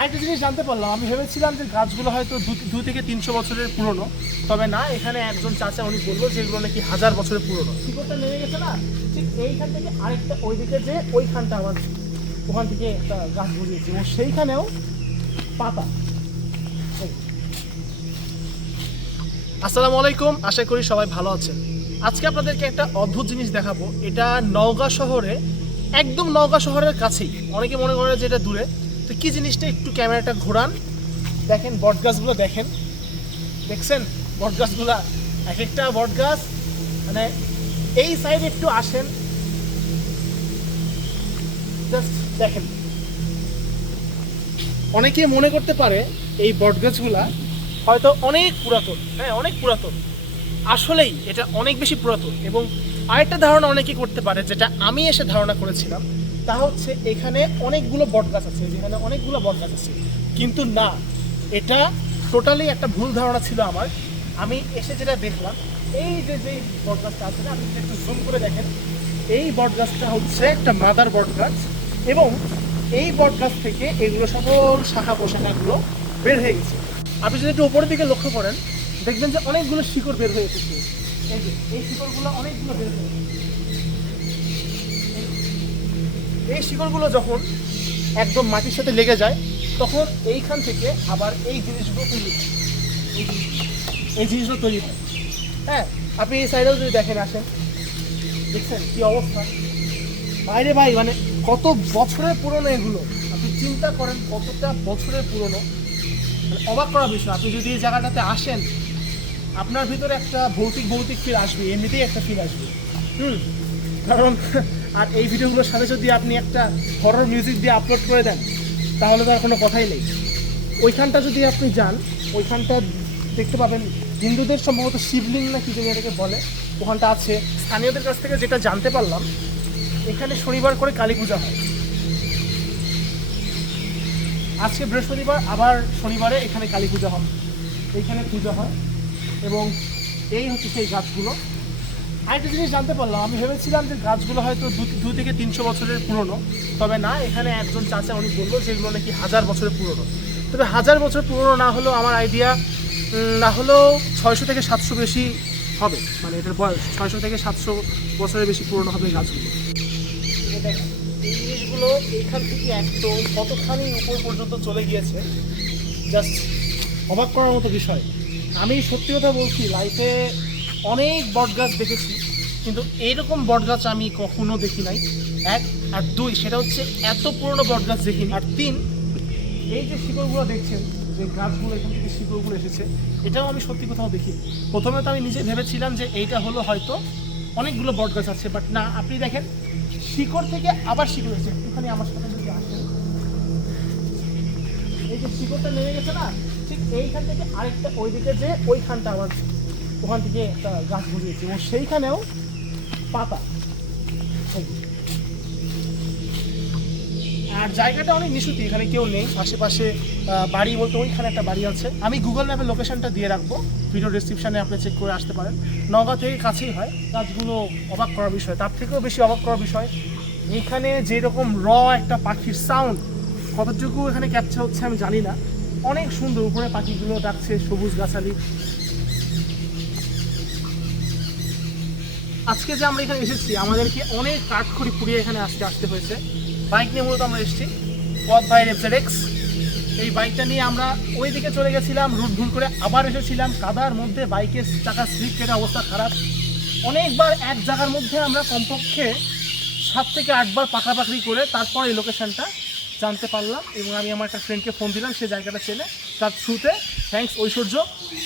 একটা জিনিস জানতে পারলাম, আমি ভেবেছিলাম যে গাছগুলো হয়তো দু- থেকে তিনশো বছরের পুরনো, তবে না, এখানে একজন চাচা উনি বলল যেগুলো নাকি হাজার বছরের পুরনো। শিকড়টা নেমে গেছে না? ঠিক এইখান থেকে আরেকটা ওইদিকে যে ওইখানটা আমার ওখান থেকে একটা গাছ গজিয়েছে এবং সেইখানেও পাতা। আসসালামু আলাইকুম, আশা করি সবাই ভালো আছেন। আজকে আপনাদেরকে একটা অদ্ভুত জিনিস দেখাবো। এটা নওগাঁ শহরে, একদম নওগাঁ শহরের কাছেই, অনেকে মনে করে যে এটা দূরে তো কি জিনিসটা একটু ক্যামেরাটা ঘোরান? দেখেন, বট গাছগুলো দেখেন। দেখছেন? বট গাছগুলা, এক একটা বট গাছ মানে এই সাইড একটু আসেন। জাস্ট দেখেন। অনেকে মনে করতে পারে এই বট গাছগুলা হয়তো অনেক পুরাতন। হ্যাঁ অনেক পুরাতন। আসলেই এটা অনেক বেশি পুরাতন এবং আরেকটা ধারণা অনেকে করতে পারে, যেটা আমি এসে ধারণা করেছিলাম তা হচ্ছে এখানে অনেকগুলো বট গাছ আছে, যেখানে অনেকগুলো বট গাছ আছে। কিন্তু না, এটা টোটালি একটা ভুল ধারণা ছিল আমার। আমি এসে যেটা দেখলাম, এই যে যে বট গাছটা আছে না, আপনি একটু জুম করে দেখেন, এই বট গাছটা হচ্ছে একটা মাদার বট গাছ এবং এই বট গাছ থেকে এগুলো সকল শাখা পোশাখাগুলো বের হয়ে গেছে। আপনি যদি একটু উপরের দিকে লক্ষ্য করেন, দেখবেন যে অনেকগুলো শিকড় বের হয়ে এসেছে। এই যে, এই শিকড়গুলো অনেকগুলো বের হয়ে এই শিকড়গুলো যখন একদম মাটির সাথে লেগে যায়, তখন এইখান থেকে আবার এই জিনিসগুলো তৈরি হয়। এই জিনিসগুলো- তৈরি হয়। হ্যাঁ আপনি এই সাইডেও যদি দেখেন, আসেন। দেখছেন কী অবস্থা? বাইরে ভাই মানে কত বছরের পুরনো এগুলো। আপনি চিন্তা করেন কতটা বছরের পুরনো। মানে অবাক করা বিষয়, আপনি যদি এই জায়গাটাতে আসেন, আপনার ভিতরে একটা ভৌতিক ভৌতিক ফিল আসবে, এমনিতেই একটা ফিল আসবে। হুম, কারণ আর এই ভিডিওগুলোর সাথে যদি আপনি একটা হরর মিউজিক দিয়ে আপলোড করে দেন, তাহলে তো আর কোনো কথাই নেই। ওইখানটা যদি আপনি যান, ওইখানটা দেখতে পাবেন হিন্দুদের সম্ভবত শিবলিঙ্গ না কি জানি এটাকে বলে, ওখানটা আছে। স্থানীয়দের কাছ থেকে যেটা জানতে পারলাম, এখানে শনিবার করে কালী পূজা হয়। আজকে বৃহস্পতিবার, আবার শনিবারে এখানে কালী পূজা হবে এইখানে পূজা হয়। এবং এই হচ্ছে সেই গাছগুলো। আরেকটা জিনিস জানতে পারলাম, আমি ভেবেছিলাম যে গাছগুলো হয়তো দু- থেকে তিনশো বছরের পুরনো, তবে না, এখানে একজন চাচা উনি বলল যে এগুলো নাকি হাজার বছরের পুরনো। তবে হাজার বছর পুরনো না হলেও আমার আইডিয়া না হলেও ছয়শো থেকে সাতশো বেশি হবে। মানে এটার বয়স ছয়শো থেকে সাতশো বছরের বেশি পুরনো হবে গাছগুলো। এই জিনিসগুলো এখান থেকে একদম কতখানি উপর পর্যন্ত চলে গিয়েছে জাস্ট অবাক করার মতো বিষয়। আমি সত্যি কথা বলছি লাইফে অনেক বট গাছ দেখেছি, কিন্তু এইরকম বট গাছ আমি কখনো দেখি নাই। এক আর দুই, সেটা হচ্ছে এত পুরনো বট গাছ দেখি আর তিন, এই যে শিকড়গুলো দেখছেন, যে গাছগুলো এখান থেকে শিকড়গুলো এসেছে, এটাও আমি সত্যি কোথাও দেখি প্রথমে তো আমি নিজে ভেবেছিলাম যে এইটা হলো হয়তো অনেকগুলো বট গাছ আছে বাট না, আপনি দেখেন, শিকড় থেকে আবার শিকড় এসেছে। একটুখানি আমার সাথে যদি আসেন। এই যে শিকড়টা নেমে গেছে না, ঠিক এইখান থেকে আরেকটা ওইদিকে যে ওইখানটা আমার ওখান থেকে একটা গাছ গজিয়েছে এবং সেইখানেও পাতা। আর জায়গাটা অনেক নিশুতি, এখানে কেউ নেই। আশেপাশে বাড়ি বলতে ওইখানে একটা বাড়ি আছে। আমি গুগল ম্যাপে লোকেশনটা দিয়ে রাখব। ভিডিও ডিসক্রিপশনে আপনি চেক করে আসতে পারেন। নগাঁও থেকে কাছেই হয়। গাছগুলো অবাক করার বিষয়। তার থেকেও বেশি অবাক করার বিষয়, এখানে যেরকম র একটা পাখির সাউন্ড কতটুকু এখানে ক্যাপচার হচ্ছে আমি জানি না। অনেক সুন্দর, উপরে পাখিগুলো ডাকছে, সবুজ গাছালি। আজকে যে আমরা এখানে এসেছি, আমাদেরকে অনেক কাঠখড়ি পুড়িয়ে এখানে আসতে আসতে হয়েছে। বাইক নিয়ে মূলত আমরা এসেছি পথ বাই রেপজার এক্স এই বাইকটা নিয়ে আমরা ওই দিকে চলে গেছিলাম, রুট ভুল করে আবার এসেছিলাম। কাদার মধ্যে বাইকের চাকা স্লিপ কেটে অবস্থা খারাপ। অনেকবার এক জায়গার মধ্যে আমরা কমপক্ষে সাত থেকে আটবার পাকাপাকি করে তারপর এই লোকেশানটা জানতে পারলাম এবং আমি আমার একটা ফ্রেন্ডকে ফোন দিলাম, সে জায়গাটা চেনে। তার থ্রুতে থ্যাঙ্কস ঐশ্বর্য,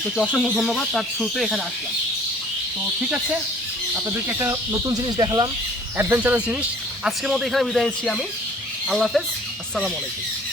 তোকে অসংখ্য ধন্যবাদ, তার থ্রুতে এখানে আসলাম। তো ঠিক আছে আপনাদেরকে একটা নতুন জিনিস দেখালাম অ্যাডভেঞ্চারাস জিনিস। আজকের মতো এখানে বিদায় নিচ্ছি আমি। আল্লাহ হাফেজ। আসসালামু আলাইকুম।